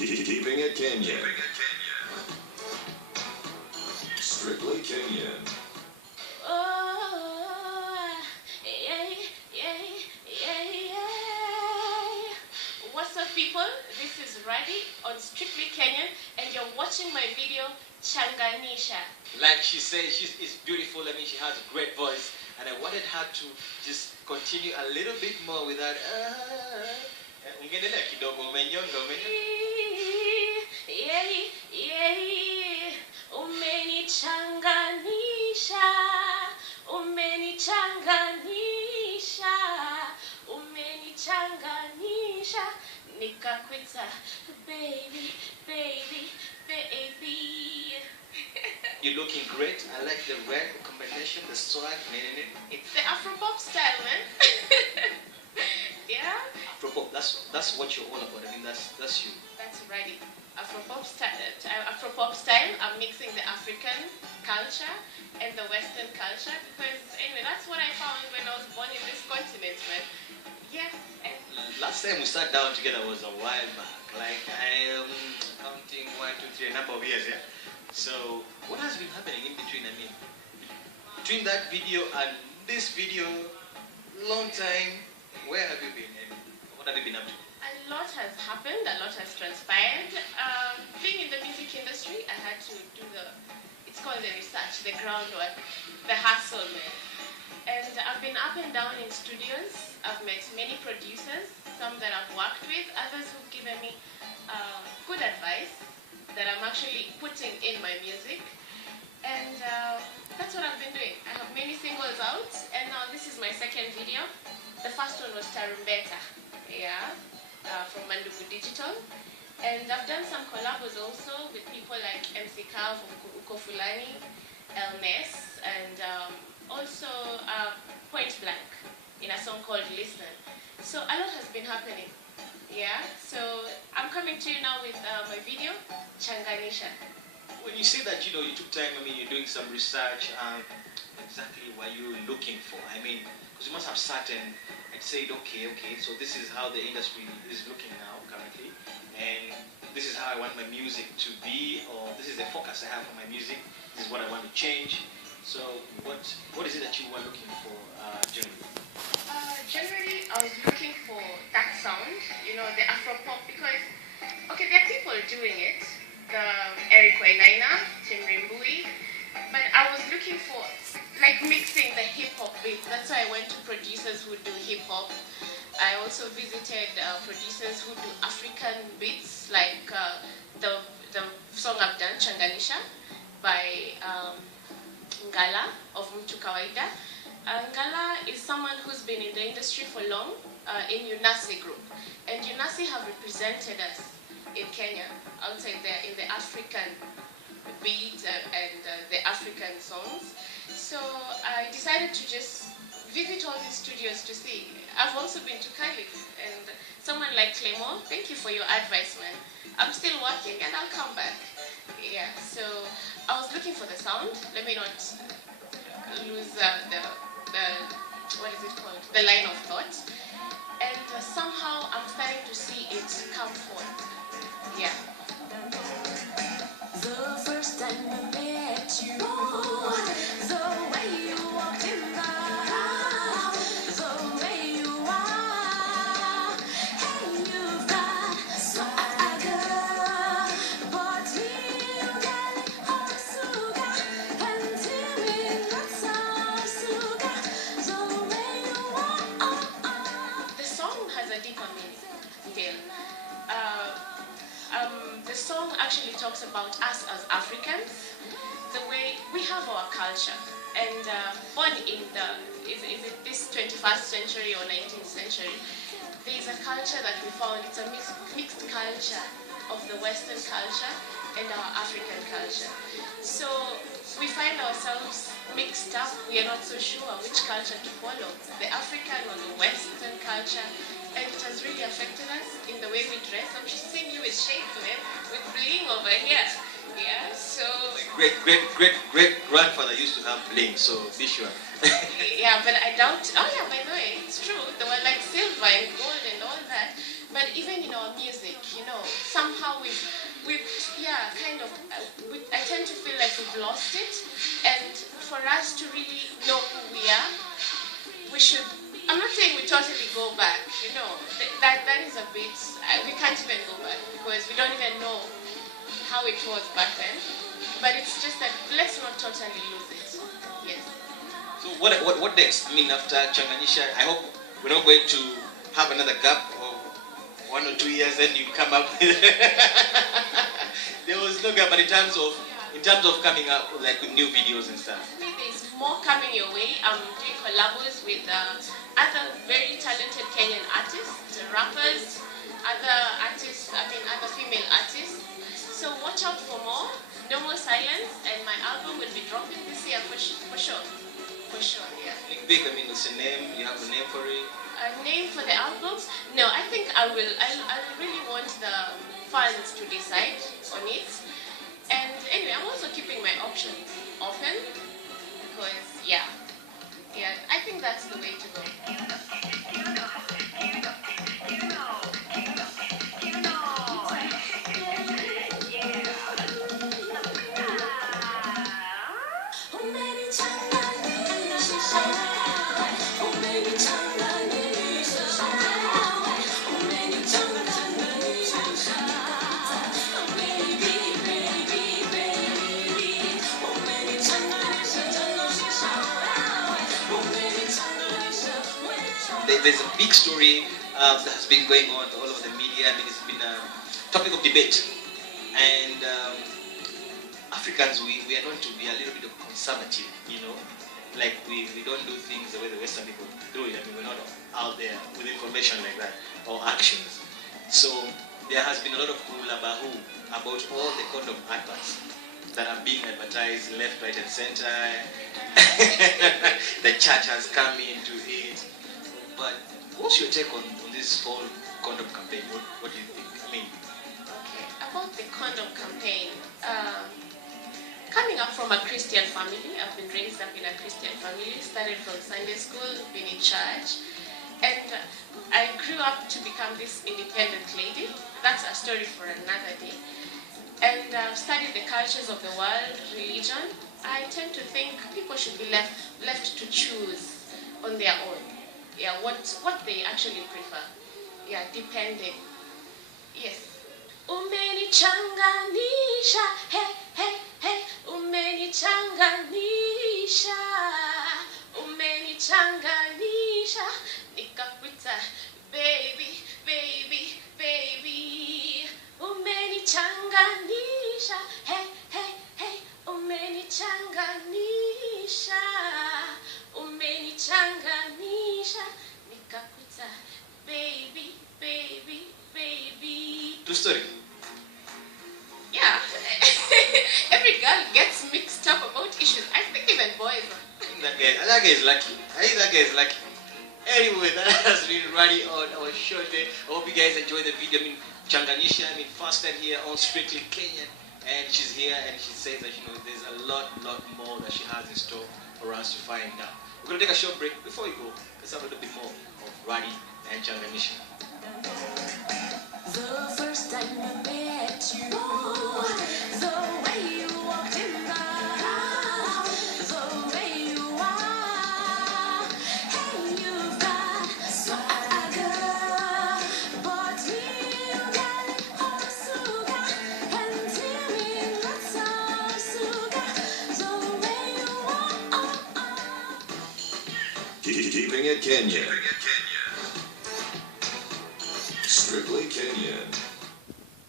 Keeping it Kenyan. Strictly Kenyan. Oh, yeah, yeah, yeah, yeah. What's up, people? This is Radi on Strictly Kenyan, and you're watching my video, Changanisha. Like she said, she's beautiful. I mean, she has a great voice, and I wanted her to just continue a little bit more with that. Ungedelea kidogo, umenyonga. Yeah, yeah, umenichanganisha, umenichanganisha, umenichanganisha, nikakwita, baby, baby, baby. You're looking great. I like the red combination, the swag. It's the Afro-pop style, man. Yeah? Afropop, that's what you're all about. I mean, that's you. That's Radi. Afro-pop style. I'm mixing the African culture and the Western culture because anyway, that's what I found when I was born in this continent, man. Yeah. And last time we sat down together was a while back. Like I am counting 1, 2, 3, a number of years, yeah. So what has been happening in between? I mean, between that video and this video, long time. Where have you been? And what have you been up to? a lot has happened, a lot has transpired. Being in the music industry, I had to do it's called the research, the groundwork, the hustle, man. And I've been up and down in studios. I've met many producers, some that I've worked with, others who've given me good advice that I'm actually putting in my music. And that's what I've been doing. I have many singles out, and now this is my second video. The first one was Tarumbeta, yeah, from Mandugu Digital. And I've done some collabos also with people like Mziki from Uko Fulani, El Ness, and also Point Blank in a song called Listen. So a lot has been happening, yeah. So I'm coming to you now with my video, Changanisha. When you say that, you took time, I mean, you're doing some research, exactly what you're looking for. I mean, because you must have sat and said, okay, so this is how the industry is looking now, currently, and this is how I want my music to be, or this is the focus I have for my music, this is what I want to change. So what is it that you were looking for, generally? Generally, I was looking for that sound, the Afro-pop, because, okay, there are people doing it, the Eric Wainaina, Tim Rimbui, but I was looking for like mixing the hip-hop beats. That's why I went to producers who do hip-hop. I also visited producers who do African beats, like the song I've done, Changanisha, by Ngala of Mtu Kawaida. Ngala is someone who's been in the industry for long, in Unasi group. And Unasi have represented us in Kenya, outside there in the African beat and the African songs. So I decided to just visit all these studios to see. I've also been to Calif, and someone like Clément, thank you for your advice, man. I'm still working and I'll come back. Yeah, so I was looking for the sound. Let me not lose the what is it called? The line of thought. And somehow I'm starting to see it come forth. Yeah. The first time I met you, the way you walked in the house, the way you are, hey, you've got swagger, but you got sugar, and timid nuts of sugar, the way you are. The song has a deeper meaning still. The song actually talks about us as Africans, the way we have our culture. And born in is it this 21st century or 19th century, there is a culture that we found, it's a mixed culture of the Western culture and our African culture. So we find ourselves mixed up. We are not so sure which culture to follow, the African or the Western culture. And it has really affected us in the way we dress. I'm just seeing you with shades, man, with bling over here. Yeah, so... Great grandfather used to have bling, so be sure. Yeah, but I doubt... Oh yeah, by the way, it's true. There were like silver and gold and all that. But even in our music, somehow we've kind of, I tend to feel like we've lost it. And for us to really know who we are, we should, I'm not saying we totally go back, that is a bit, we can't even go back because we don't even know how it was back then. But it's just that let's not totally lose it. Yes. So what next? I mean, after Changanyisha, I hope we're not going to have another gap of 1 or 2 years, then you come up with there was no gap, but in terms of coming up like with new videos and stuff. There's more coming your way. I'm doing collabos with other very talented Kenyan artists, rappers, other female artists. So watch out for more. No More Silence, and my album will be dropping this year for sure. For sure, yeah. Big, I mean, it's a name. You have a name for it. A name for the album? No, I think I really want the fans to decide on it. And anyway, I'm also keeping my options open because yeah, I think that's the way to go. There's a big story that has been going on all over the media. I mean, it's been a topic of debate. And Africans, we are known to be a little bit of conservative, like we don't do things the way the Western people do it. I mean, we're not out there with information like that or actions. So there has been a lot of hulabahu about all the condom adverts that are being advertised left, right, and center. The church has come into it. But what's your take on this whole condom campaign? What do you think? I mean, okay, about the condom campaign. Coming up from a Christian family, I've been raised up in a Christian family, started from Sunday school, been in church, and I grew up to become this independent lady. That's a story for another day. And I've studied the cultures of the world, religion. I tend to think people should be left to choose on their own. Yeah, what they actually prefer. Yeah, depending. Yes. Umenichanganisha, hey, hey, hey, umenichanganisha, umenichanganisha, nikakuita, baby, baby, baby, umenichanganisha, hey, hey, hey, umenichanganisha, umenichanganisha, nikakuita, baby, baby, baby. True story. Yeah. Every girl gets mixed up about issues. I think even boys. That guy is lucky. I think that guy is lucky. Anyway, that has been Radi on our show today. I hope you guys enjoyed the video. I mean, Changanyisha, first time here on Strictly Kenyan. And she's here and she says that, there's a lot more that she has in store for us to find out. We're going to take a short break. Before we go, let's have a little bit more of Radi and Changanyisha. The first time I met you, the way you walked in the house, the way you are, hey, you've got swagger, but you got Hosuga, and Timmy Suga, the way you are. Keeping it Kenyan. Strictly Kenyan.